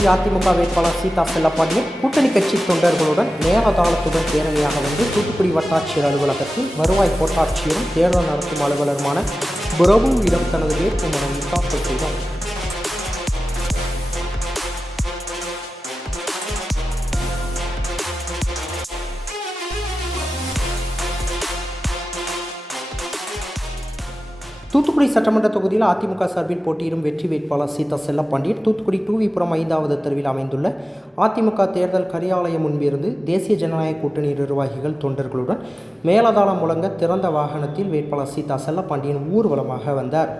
தொகுதி அதிமுக வேட்பாளர் சீதா செல்லப்பாண்டியன் கூட்டணி கட்சி தொண்டர்களுடன் மேலதாளத்துடன் பேரணியாக வந்து தூத்துக்குடி வட்டாட்சியர் அலுவலகத்தில் வருவாய் கோட்டாட்சியரும் தேர்தல் நடத்தும் அலுவலருமான பிரபுவிடம் தனது வேட்புமனுவை தாக்கல் செய்தார். தூத்துக்குடி சட்டமன்ற தொகுதியில் அதிமுக சார்பில் போட்டியிடும் வெற்றி வேட்பாளர் சீதா செல்லப்பாண்டியன் தூத்துக்குடி டூவிபுரம் 5வது தெருவில் அமைந்துள்ள அதிமுக தேர்தல் காரியாலயம் முன்பிருந்து தேசிய ஜனநாயக கூட்டணி நிர்வாகிகள் தொண்டர்களுடன் மேலதாளம் முழங்க திறந்த வாகனத்தில் வேட்பாளர் சீதா செல்லப்பாண்டியன் ஊர்வலமாக வந்தார்.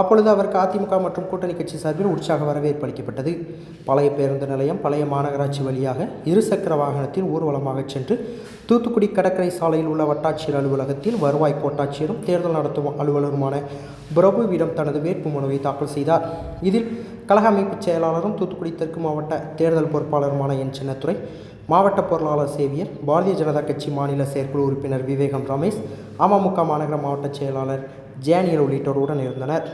அப்பொழுது அவருக்கு அதிமுக மற்றும் கூட்டணி கட்சி சார்பில் உற்சாக வரவேற்பு அளிக்கப்பட்டது. பழைய பேருந்து நிலையம், பழைய மாநகராட்சி வழியாக இருசக்கர வாகனத்தில் ஊர்வலமாக சென்று தூத்துக்குடி கடற்கரை சாலையில் உள்ள வட்டாட்சியர் அலுவலகத்தில் வருவாய் கோட்டாட்சியரும் தேர்தல் நடத்தும் அலுவலருமான பிரபுவிடம் தனது வேட்புமனுவை தாக்கல் செய்தார். இதில் கழக அமைப்பு செயலாளரும் தூத்துக்குடி தெற்கு மாவட்ட தேர்தல் பொறுப்பாளருமான என் சின்னத்துரை, மாவட்ட பொருளாளர் சேவியர், பாரதிய ஜனதா கட்சி மாநில செயற்குழு உறுப்பினர் விவேகம் ரமேஷ், அமமுக மாநகர மாவட்ட செயலாளர் ஜேனியல் உள்ளிட்டோர் உடன் இருந்தனர்.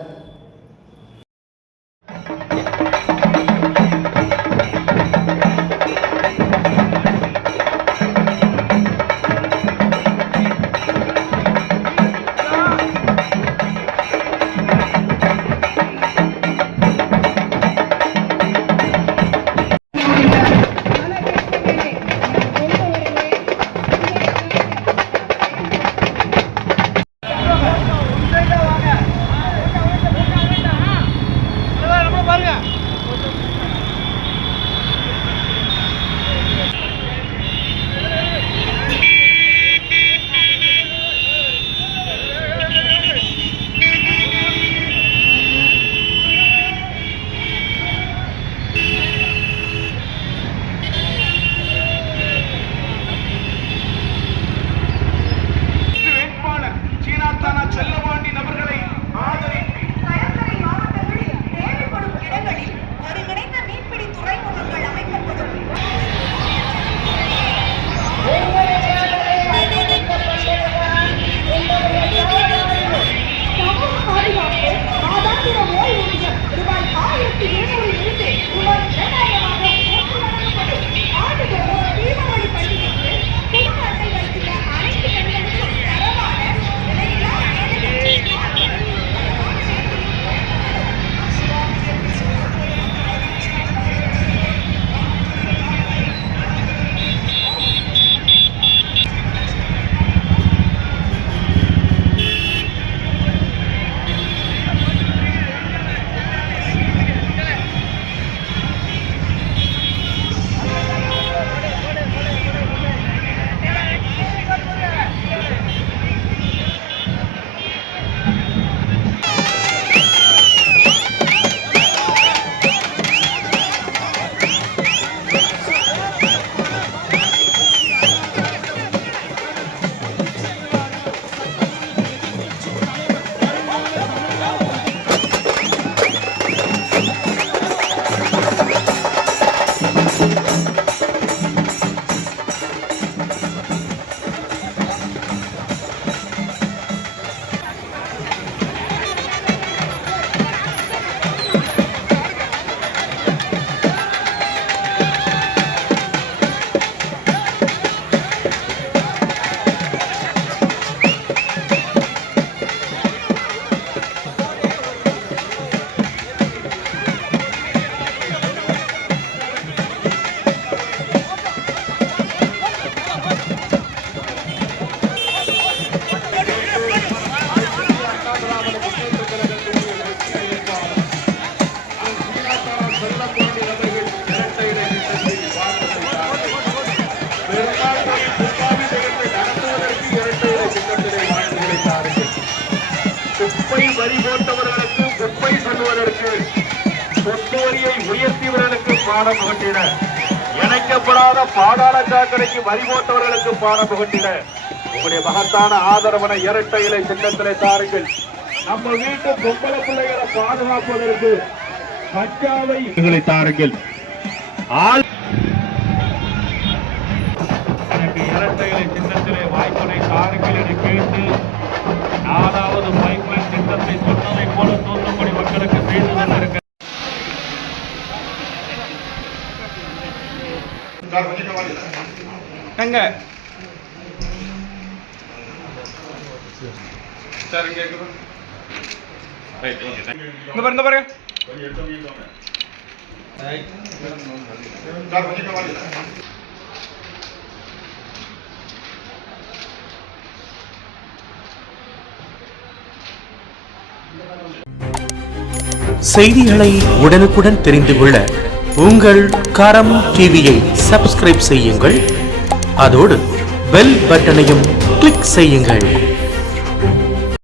குப்பை வரி போட்டவர்களுக்கு குப்பை சொல்லுவதற்கு சொத்து வரியை உயர்த்தியவர்களுக்கு பாடம் புகட்டிட, இணைக்கப்படாத பாதாள சாக்கடைக்கு வரி போட்டவர்களுக்கு பாடம் புகட்டிட உங்களுடைய மகத்தான ஆதரவன இரட்டை இலை சின்னத்திலே தாருங்கள். நம்ம வீட்டு பொம்பளை பிள்ளைகளை பாதுகாப்பதற்கு கச்சாவை தாருங்கள். இரட்டை இலை சின்னத்திலே வாய்ப்பினை தாருங்கள் என கேட்டு 4வது பைப்லைன் திட்டத்தை சொன்னதை போல தூத்துக்குடி மக்களுக்கு செய்து கொண்டிருக்க எங்க சார் இங்க இங்க பாருங்க செய்திகளை உடனுக்குடன் தெரிந்து கொள்ள உங்கள் கரம் டிவியை சப்ஸ்கிரைப் செய்யுங்கள். அதோடு பெல் பட்டனையும் கிளிக் செய்யுங்கள்.